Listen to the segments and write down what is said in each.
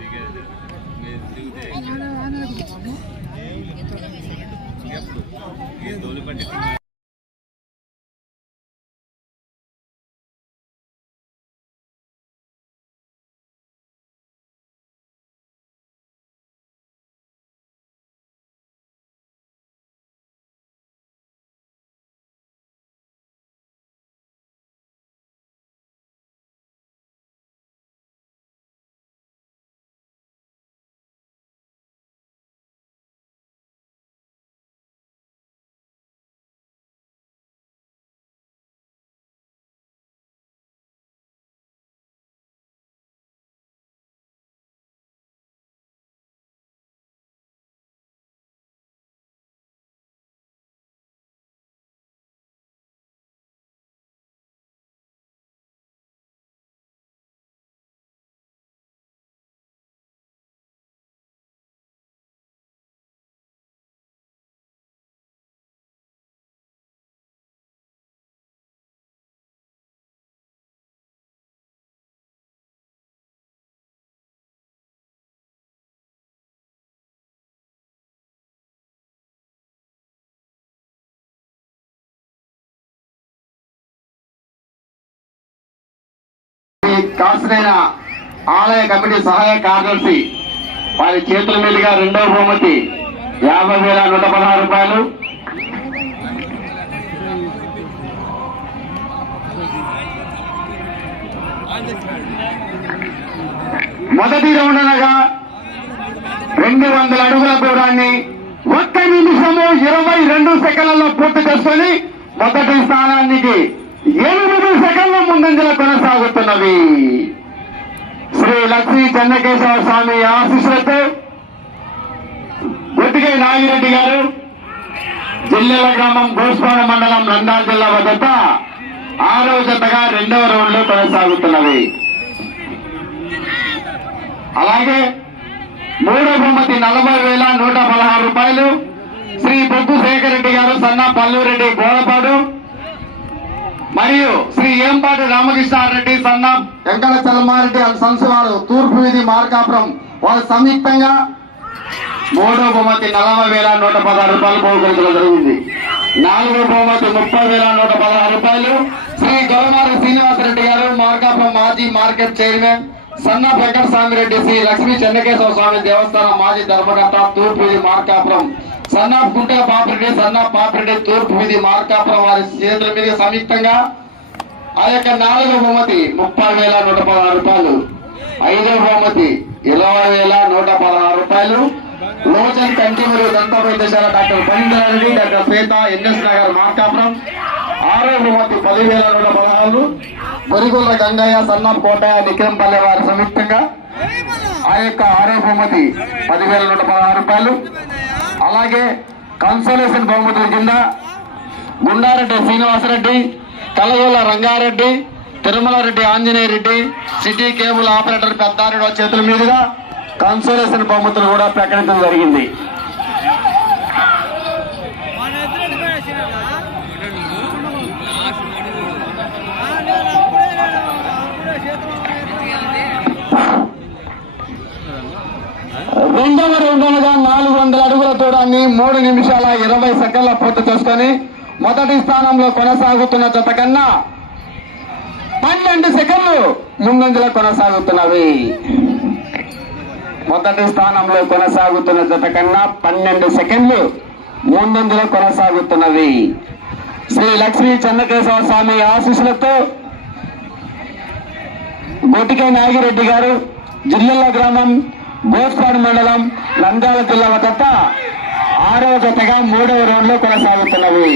얘기해야 돼. 얘 너네 반지 కాసులైన ఆలయ కమిటీ సహాయ కార్యదర్శి వారి చేతుల మీదుగా రెండవ బహుమతి యాభై వేల నూట పదహారు రూపాయలు. మొదటి రౌండ్ అనగా రెండు వందల అడుగుల దూరాన్ని ఒక్క నిమిషము ఇరవై రెండు సెకండ్లలో పూర్తి చేసుకొని మొదటి స్థానానికి ఎనిమిది సెకండ్ల ముందంజల కొనసాగుతున్నవి శ్రీ లక్ష్మీ చెన్నకేశ్వర స్వామి ఆశీస్సులతో గొట్టిగై నాగిరెడ్డి గారు జిల్లెల గ్రామం గోస్వామి మండలం నంద్యాల జిల్లా వద్ద ఆరో జతగా రెండవ రౌండ్లో కొనసాగుతున్నవి అలాగే మూడో బహుమతి నలభై వేల నూట పదహారు రూపాయలు శ్రీ బొగ్గు శేఖర్ రెడ్డి గారు సన్న పల్లూరెడ్డి గోడపాడు మరియు శ్రీ ఏంపాటి రామకృష్ణారెడ్డి సన్న వెంకట చలమారెడ్డి అండ్ సన్స్ వారు తూర్పు వీధి మార్కాపురం వారు సంయుక్తంగా మూడో బహుమతి నలభై వేల నూట పదహారు రూపాయలు బహుకరించడం జరిగింది. నాలుగో బహుమతి ముప్పై వేల నూట పదహారు రూపాయలు. శ్రీ గొలమారి శ్రీనివాసరెడ్డి గారు మార్కాపురం మాజీ మార్కెట్ చైర్మన్ సన్న వెంకట స్వామిరెడ్డి శ్రీ లక్ష్మీ చెన్నకేశ్వర స్వామి దేవస్థానం మాజీ ధర్మకర్త తూర్పు వీధి Markapuram son of Gunta Papireddy son of Papireddy తూర్పు వీధి మార్కాపురం వారి చేతుల మీద సంయుక్తంగా ఆ యొక్క నాలుగో బహుమతి ముప్పై వేల నూట పదహారు రూపాయలు. ఐదో బహుమతి ఇరవై వేల నూట పదహారు రూపాయలు. లోచన్ కంటి మరియు దంత వైద్యశాల doctor Banindar doctor Shweta NS Nagar Markapuram. ఆరో బహుమతి పదివేల నూట పదహారు. బొరిగొల్ల గంగయ్య సన్నాఫ్ కోటయ్య నిఖిలంపల్లి వారి సంయుక్తంగా ఆ యొక్క ఆరో బహుమతి పదివేల నూట పదహారు రూపాయలు. అలాగే కన్సోలేషన్ బహుమతుల కింద Gundareddy Srinivasareddy Kalagola Rangareddy Tirumala Reddy Anjaneya Reddy city cable operator Peddareddy చేతుల మీదుగా కన్సోలేషన్ బహుమతులు కూడా ప్రకటించడం జరిగింది. రెండవ రౌండ్ నాలుగు వందల అడుగుల దూరాన్ని మూడు నిమిషాల ఇరవై సెకండ్ల పూర్తి చేసుకొని మొదటి స్థానంలో కొనసాగుతున్న జత కన్నా పన్నెండు సెకండ్లు ముందంజలో కొనసాగుతున్నవి. మొదటి స్థానంలో కొనసాగుతున్న జత కన్నా పన్నెండు సెకండ్లు ముందంజలో కొనసాగుతున్నవి. శ్రీ లక్ష్మీ చంద్రకేశవ స్వామి ఆశీస్సులతో గొట్టికై నాగిరెడ్డి గారు జిల్లెల గ్రామం గోస్పాడు మండలం నంద్యాల జిల్లా వద్ద ఆరవ జతగా మూడవ రౌండ్లో కొనసాగుతున్నవి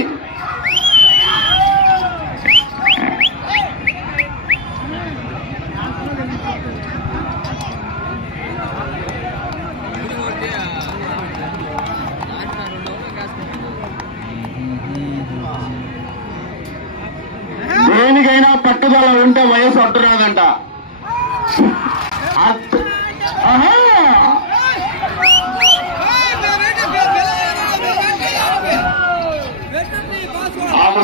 దేనికైనా పట్టుదల ఉంటే వయసు అడ్డురాదంట ఆహా!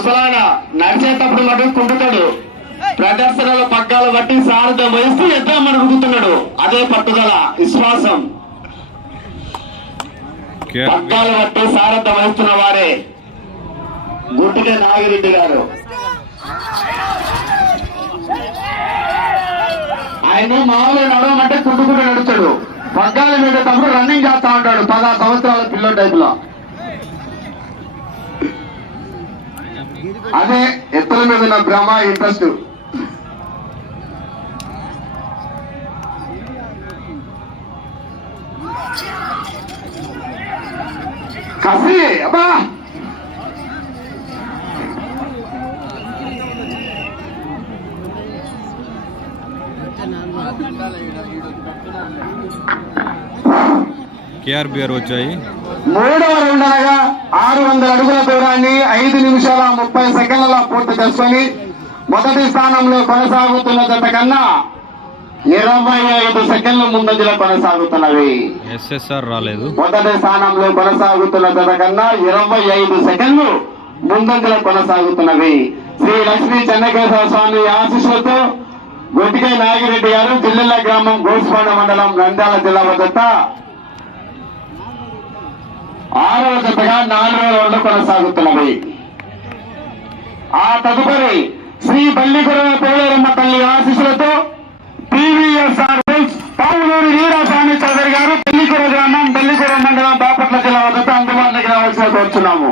ముసలాయన నడిచేటప్పుడు మటు కుంటుతాడు. ప్రదర్శనలో పగ్గాలు బట్టి సారథ్యం వహిస్తూ ఎద్దాం అడుగుతున్నాడు. అదే పట్టుదల విశ్వాసం. పగ్గాలు బట్టి సారథ్యం వహిస్తున్న వారే గుట్టికే నాగిరెడ్డి గారు. ఆయన మామూలు నడవమంటే కుంటుకుంటూ నడుస్తాడు. పగ్గాల మీద తమ్ముడు రన్నింగ్ చేస్తా ఉంటాడు. పదహారు సంవత్సరాల పిల్ల టైప్ అదే ఎత్తుల మీద ఉన్న భ్రమ ఇంట్రెస్ట్. కసి అబ్బా! కేఆర్బిఆర్ వచ్చాయి. మూడవ రౌండ్ అనగా ఆరు వందల అడుగుల దూరాన్ని ఐదు నిమిషాల ముప్పై సెకండ్లలో పూర్తి చేసుకొని మొదటి స్థానంలో కొనసాగుతున్న జత కన్నా ఇరవై ఐదు సెకండ్ల ముందంజలో కొనసాగుతున్నవి. ఎస్ఎస్ఆర్ రాలేదు. మొదటి స్థానంలో కొనసాగుతున్న జత కన్నా ఇరవై ఐదు సెకండ్లు ముందంజలో కొనసాగుతున్నవి. శ్రీ లక్ష్మీ చెన్నకేశ్వర స్వామి ఆశీస్సులతో గొట్టికై నాగిరెడ్డి గారు జిల్లెల గ్రామం గోస్పాడ మండలం నంద్యాల జిల్లా వద్ద ఆరవ జతగా నాలుగవ రౌండ్ కొనసాగుతున్నవి ఆ తదుపరి శ్రీ బల్లిగురవ పోలేరమ్మ తల్లి ఆశీస్సులతో టీవీఎస్ఆర్ పావులూరి వీరాస్వామి చౌదరి గారు పెళ్ళికూర గ్రామం బెల్లికూర మండలం బాపట్ల జిల్లా వద్ద అందుబాటులోకి రావాల్సి కోరుతున్నాము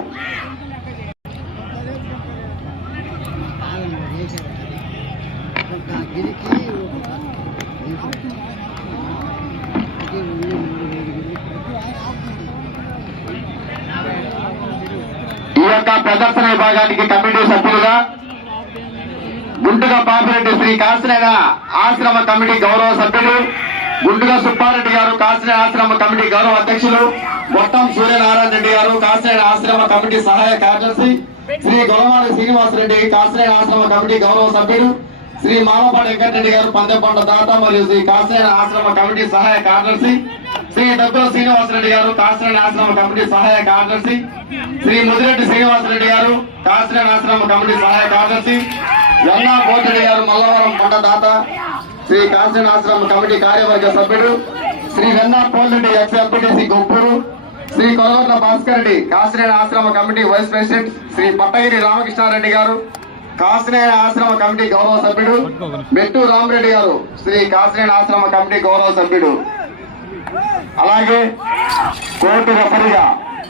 ఈ యొక్క ప్రదర్శన విభాగానికి కమిటీ సభ్యులుగా గుంటుగా పాపిరెడ్డి శ్రీ కాసినేడ ఆశ్రమ కమిటీ గౌరవ సభ్యులు గుంటుగా సుబ్బారెడ్డి గారు కాసినేడ ఆశ్రమ కమిటీ గౌరవ అధ్యక్షులు మొత్తం సూర్యనారాయణ రెడ్డి గారు కాసినేడ ఆశ్రమ కమిటీ సహాయ కార్యదర్శి శ్రీ గొలవాడి శ్రీనివాసరెడ్డి కాసినేడ ఆశ్రమ కమిటీ గౌరవ సభ్యులు శ్రీ మాలపాటి వెంకటరెడ్డి గారు పందెపంట దాత మరియు శ్రీ కాసినేడ ఆశ్రమ కమిటీ సహాయ కార్యదర్శి శ్రీ దగ్గర శ్రీనివాసరెడ్డి గారు కాసిన ఆశ్రమ కమిటీ సహాయ కార్యదర్శి. శ్రీ ముదిరెడ్డి శ్రీనివాసరెడ్డి గారు కాసిన ఆశ్రమ కమిటీ సహాయ కార్యదర్శి. వెన్నా కోటరెడ్డి గారు మల్లవరం పంట దాత. శ్రీ కాసిన ఆశ్రమ కమిటీ కార్యవర్గ సభ్యుడు. Shri Venna Polareddy ex MPTC Goppuru Shri Kolavarla Bhaskar Reddy Kasinena Ashram committee vice president. Shri Pattagiri Ramakrishnareddy గారు కాసినేన ఆశ్రమ కమిటీ గౌరవ సభ్యుడు. మెట్టు రామరెడ్డి గారు శ్రీ కాసినేన ఆశ్రమ కమిటీ గౌరవ సభ్యుడు. అలాగే కోర్టు రెఫరీగా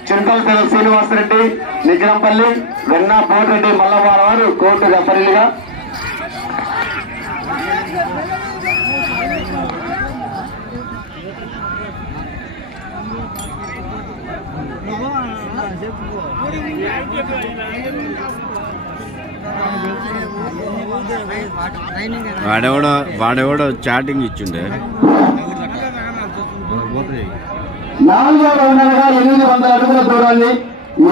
చింతలపల్లి శ్రీనివాసరెడ్డి నిగ్రంపల్లి వెన్నా పోటిరెడ్డి మల్లవారు వారు కోర్టు రెఫరీలుగా వాడెవడో వాడెవడో చాటింగ్ ఇచ్చిండే. నాలుగో రౌండర్గా ఎనిమిది వందల అడుగుల దూరాన్ని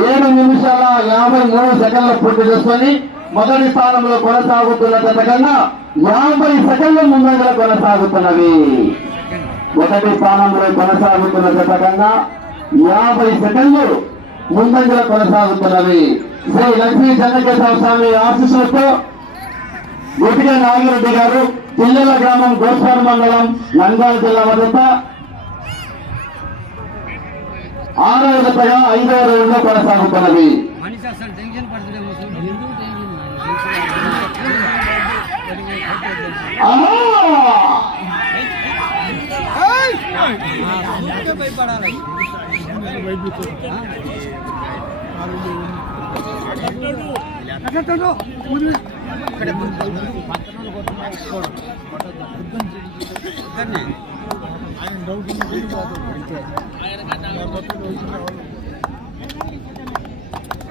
ఏడు నిమిషాల యాభై మూడు సెకండ్ల పూర్తి చేసుకొని మొదటి స్థానంలో కొనసాగుతున్న కన్నా యాభై సెకండ్ల ముందంగా కొనసాగుతున్నవి. మొదటి స్థానంలో కొనసాగుతున్న జత కన్నా యాభై సెకండ్లు ముందంగా కొనసాగుతున్నవి. శ్రీ లక్ష్మీ చంద్రకేశ్వర స్వామి ఆశీస్సులతో గుట్టిగా నాగిరెడ్డి గారు పిల్లల గ్రామం గోస్వాడ మండలం నంద్యాల జిల్లా వద్ద ఆరో జతగా ఐదో రోజుల్లో కొనసాగుతున్నది. మనిషి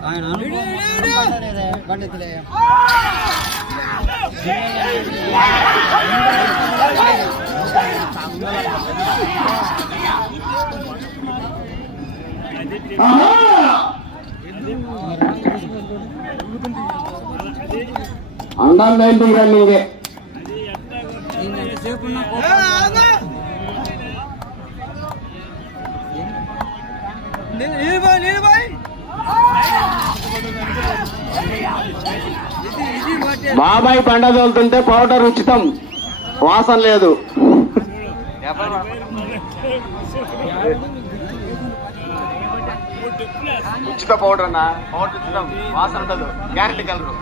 ఆయన పండితులే ఆహా! అండం నైన్టీ రన్నింగ్ బాబాయ్ బండ తోలుతుంటే పౌడర్ ఉచితం. వాసన లేదు. ఉచిత పౌడర్ అన్న. పౌడర్ ఉచితం. వాసన ఉండదు. Guarantee colour.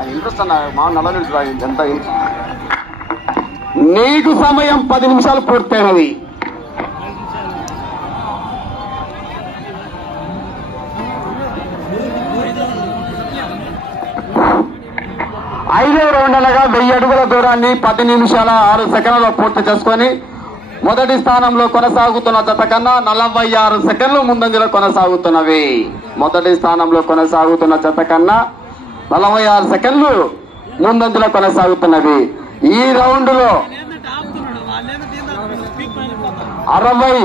అది ఇంట్రెస్ట్ అన్న. మా నల్ల ఎంత నీకు సమయం పది నిమిషాలు పూర్తయినది. దూరాన్ని పది నిమిషాల ఆరు సెకండ్లలో పూర్తి చేసుకొని మొదటి స్థానంలో కొనసాగుతున్న జత కన్నా నలభై ఆరు సెకండ్లు ముందంజలో కొనసాగుతున్నవి. మొదటి స్థానంలో కొనసాగుతున్న జత కన్నా నలభై ఆరు సెకండ్లు ముందంజలో కొనసాగుతున్నవి. ఈ రౌండ్లో అరవై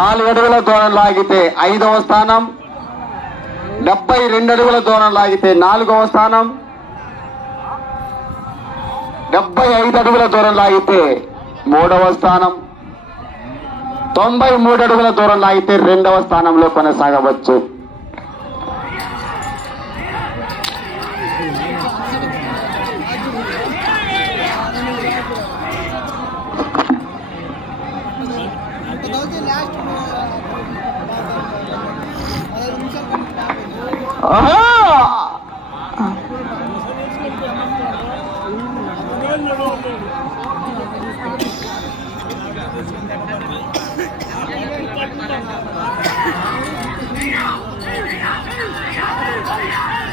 నాలుగు అడుగుల దూరం లాగితే ఐదవ స్థానం డెబ్బై రెండు అడుగుల దూరం లాగితే నాలుగవ స్థానం డెబ్బై ఐదు అడుగుల దూరం లాగితే మూడవ స్థానం తొంభై మూడు అడుగుల దూరం లాగితే రెండవ స్థానంలో కొనసాగవచ్చు ఆహా!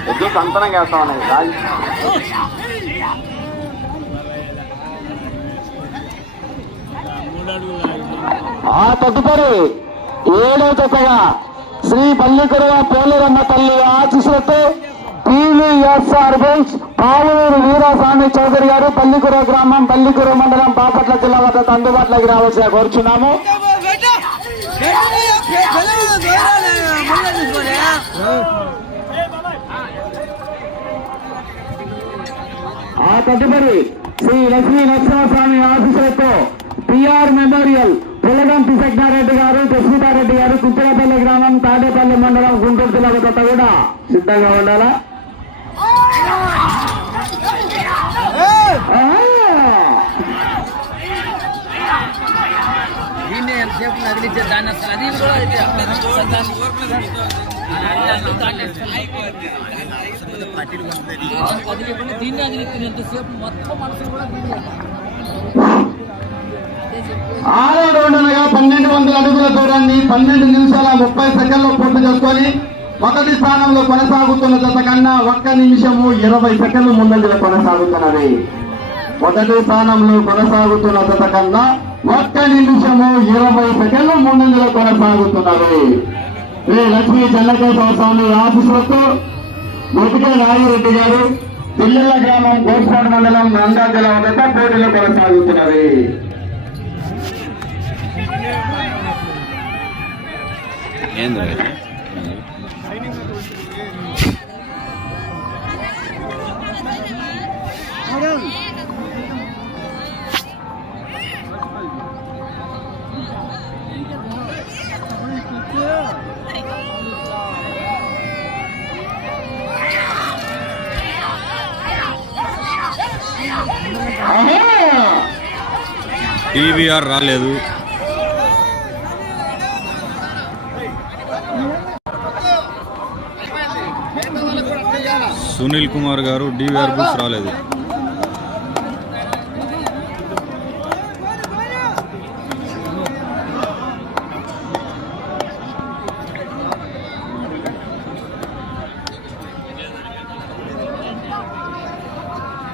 ఎద్దు సంతనం చేస్తాం అనేది రాజు ఆ తదుపరి ఏడవ దశగా శ్రీ పల్లికురవ పోలేరమ్మ తల్లి ఆశీస్సులతో పీవీఎస్ఆర్ బెంచ్ పాలూరు వీరాస్వామి చౌదరి గారు పల్లికూర గ్రామం పల్లికూర మండలం బాపట్ల జిల్లా వద్ద అందుబాటులోకి రావాల్సిన కోరుచున్నాము. ఆ తదుపరి శ్రీ లక్ష్మీ నరసింహస్వామి ఆశీస్సులతో పిఆర్ మెమోరియల్ పుల్లగం సజ్ఞారెడ్డి గారు జస్మితారెడ్డి గారు కుంచలపల్లి గ్రామం తాడేపల్లి మండలం గుంటూరు జిల్లా కూడా సిద్ధంగా ఉండాలా ఆహా! దీన్ని ఎంతసేపు నదిలిచ్చే దాన్ని అసలు అది కూడా కదిలికుండా దీన్ని ఎంతసేపు మొత్తం మనసు కూడా ఆరో పన్నెండు వందల అడుగుల దూరాన్ని పన్నెండు నిమిషాల ముప్పై సెకండ్లు పూర్తి చేసుకొని మొదటి స్థానంలో కొనసాగుతున్న జత కన్నా ఒక్క నిమిషము ఇరవై సెకండ్లు ముందంజలో కొనసాగుతున్నది. మొదటి స్థానంలో కొనసాగుతున్న జత కన్నా ఒక్క నిమిషము ఇరవై సెకండ్లు ముందంజలో కొనసాగుతున్నది శ్రీ లక్ష్మీ చెన్నకేశ్వర స్వామి ఆఫీసులతో మొదటి నాగిరెడ్డి గారు పిల్లల గ్రామం కోర్పాడు మండలం నందా జిల్లా వద్ద పోటీలో కొనసాగుతున్నది టీవీఆర్ రాలేదు. సునీల్ కుమార్ గారు డివిఆర్ బుక్స్ రాలేదు.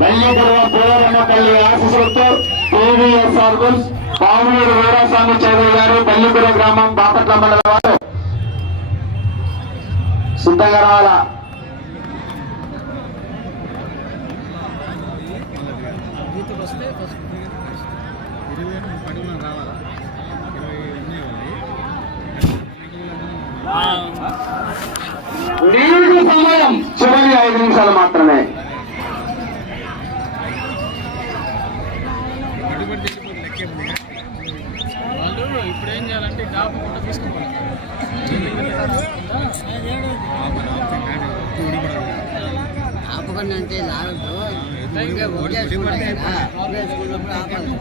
బల్లిపురం పోరమ్మ తల్లి ఆశీస్సులతో టీవీఎస్ఆర్ బుల్స్ పావులూరు వీరాస్వామి చౌదరి గారు పల్లిపుర గ్రామం బాపట్ల మండలం వారు. సిద్ధంగా రావాలా? సమయం చివరి ఐదు నిమిషాలు మాత్రమే. ఆపకుండా అంటే లాగదు ఒకేసుకుంటాయి కదా. ఒకేసుకున్నప్పుడు ఆపాలి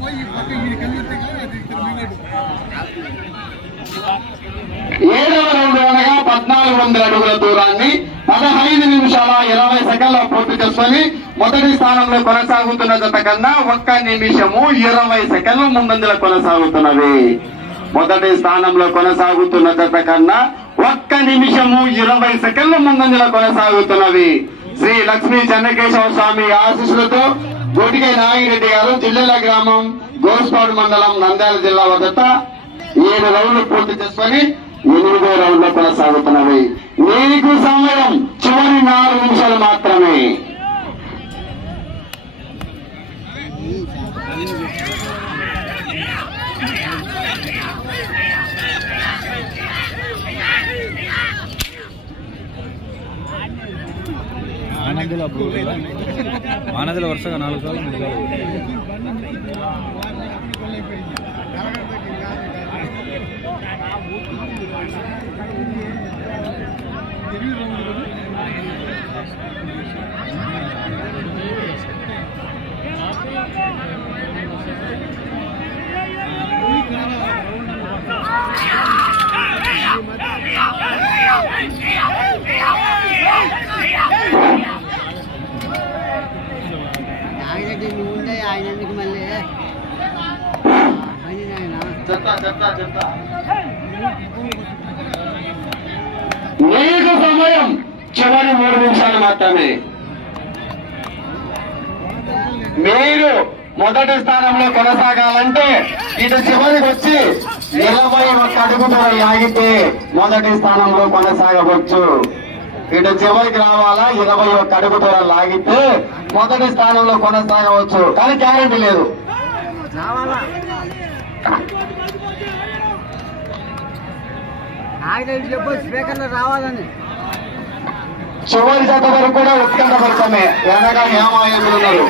ఏడవ రౌండ్ అనగా పద్నాలుగు వందల అడుగుల దూరాన్ని పదహైదు నిమిషాల ఇరవై సెకండ్ల పూర్తి చేసుకొని మొదటి స్థానంలో కొనసాగుతున్న జత కన్నా ఒక్క నిమిషము ఇరవై సెకండ్లు ముందంజల కొనసాగుతున్నది. మొదటి స్థానంలో కొనసాగుతున్న జత కన్నా ఒక్క నిమిషము ఇరవై సెకండ్ల ముందంజల కొనసాగుతున్నవి శ్రీ లక్ష్మీ చెన్నకేశవ స్వామి ఆశీస్సులతో గోటికై నాగిరెడ్డి గారు జిల్లెల గ్రామం గోస్పాడు మండలం నంద్యాల జిల్లా వద్ద ఏడు రౌండ్లు పూర్తి చేసుకొని ఎనిమిదో రౌండ్లో కొనసాగుతున్నవి. నీకు సమయం చివరి నాలుగు నిమిషాలు మాత్రమే. ఆనందలో అప్పుడు వరుసగా నాలుగు సార్లు మూడు సార్లు Yeah! నువ్వు ఉండే ఆయన ఎందుకు మళ్ళీ? నాయన? నీకు సమయం. చివరి మూడు నిమిషాలు మాత్రమే. మీరు మొదటి స్థానంలో కొనసాగాలంటే ఇటు చివరికి వచ్చి ఇరవై ఒక్క అడుగుతో లాగితే మొదటి స్థానంలో కొనసాగవచ్చు. ఇటు చివరికి రావాలా? ఇరవై ఒక్క అడుగు దూరం లాగితే మొదటి స్థానంలో కొనసాగవచ్చు కానీ గ్యారెంటీ లేదు రావాలా నాగిరెడ్డి చెప్పు స్పీకర్లో రావాలని చివరి జత వరకు కూడా ఉత్కంఠ పడతామే వెనక ఏమాయకులు ఉన్నారు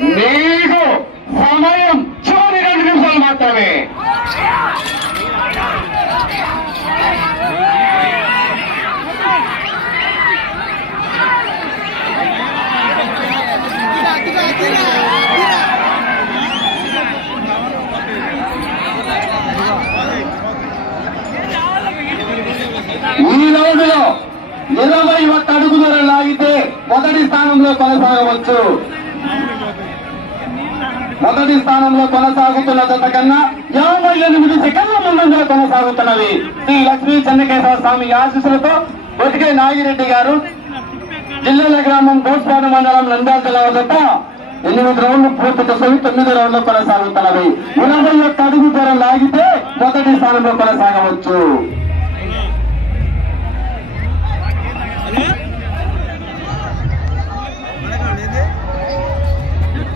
నీకు సమయం చివరి రెండు నిమిషాలు మాత్రమే. ఈ రోజులో ఇరవై ఒక్క అడుగు లాగితే మొదటి స్థానంలో కొనసాగవచ్చు. మొదటి స్థానంలో కొనసాగుతున్న జత కన్నా యాభై ఎనిమిది సెకండ్ల ముందంజలో కొనసాగుతున్నవి శ్రీ లక్ష్మీ చెన్నకేశ్వర స్వామి ఆశీస్సులతో బొతికే నాగిరెడ్డి గారు జిల్లాల గ్రామం గోస్పాడు మండలం నంద్యాల జిల్లా వద్ద ఎనిమిది రౌండ్లు పూర్తి చేసుకుని తొమ్మిది రౌండ్లు కొనసాగుతున్నవి. ఇరవై యొక్క అడుగు దూరం లాగితే మొదటి స్థానంలో కొనసాగవచ్చు.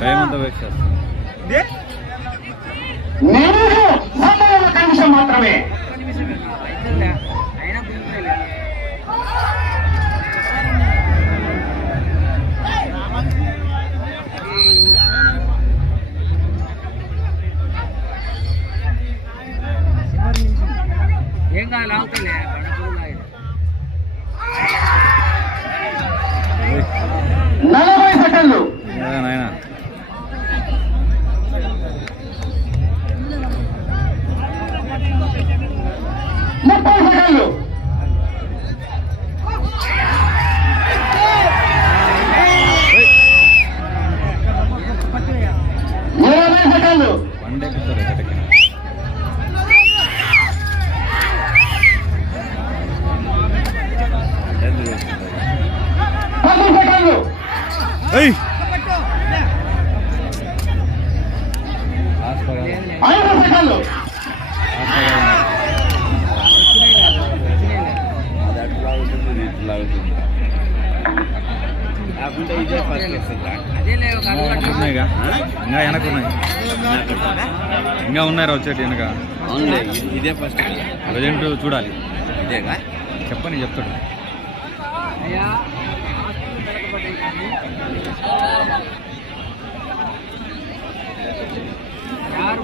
టైం అంతా వేస్ట్ చేస్తాం నేను సమయం ఒక నిమిషం మాత్రమే. ఏం కాదు లాగుతుండే ఇదే ఫస్ట్ ప్రజెంట్ చూడాలి. ఇదేగా? చెప్పని చెప్తాడు. யார்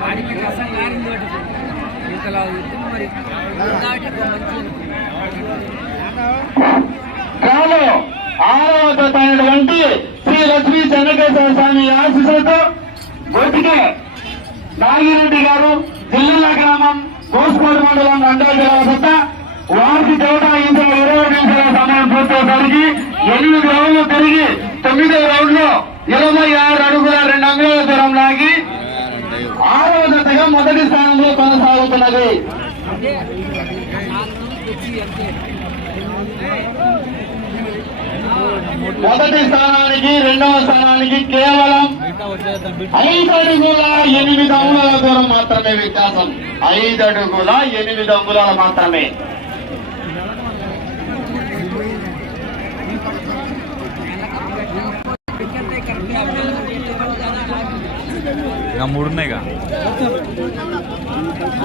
వాడికి రసం కారింది వాటి ఇంతలా మరి మంచి కాలు శ్రీ లక్ష్మీ చెన్నకేశ్వర స్వామి ఆశీస్సులతో గొట్టికే నాగిరెడ్డి గారు జిల్లా గ్రామం కోసుకోడు మండలం రెండవ జిల్లా వద్ద వారికి కేటాయించిన ఇరవై నిమిషాల సమయం పూర్తయ్యేసరికి ఎనిమిది రౌండ్లు తిరిగి తొమ్మిదో రౌండ్లో ఇరవై ఆరు అడుగుల రెండు అంగుళాల దూరం లాగి ఆరవ జతగా మొదటి స్థానంలో కొనసాగుతున్నది అంటే నాలుగు తెచ్చి అంతే మొదటి స్థానానికి రెండవ స్థానానికి కేవలం ఐదు అడుగుల ఎనిమిది అంగుళాల దూరం మాత్రమే వ్యత్యాసం. ఐదు అడుగుల ఎనిమిది అంగుళాలు మాత్రమే. ఇంకా మూడు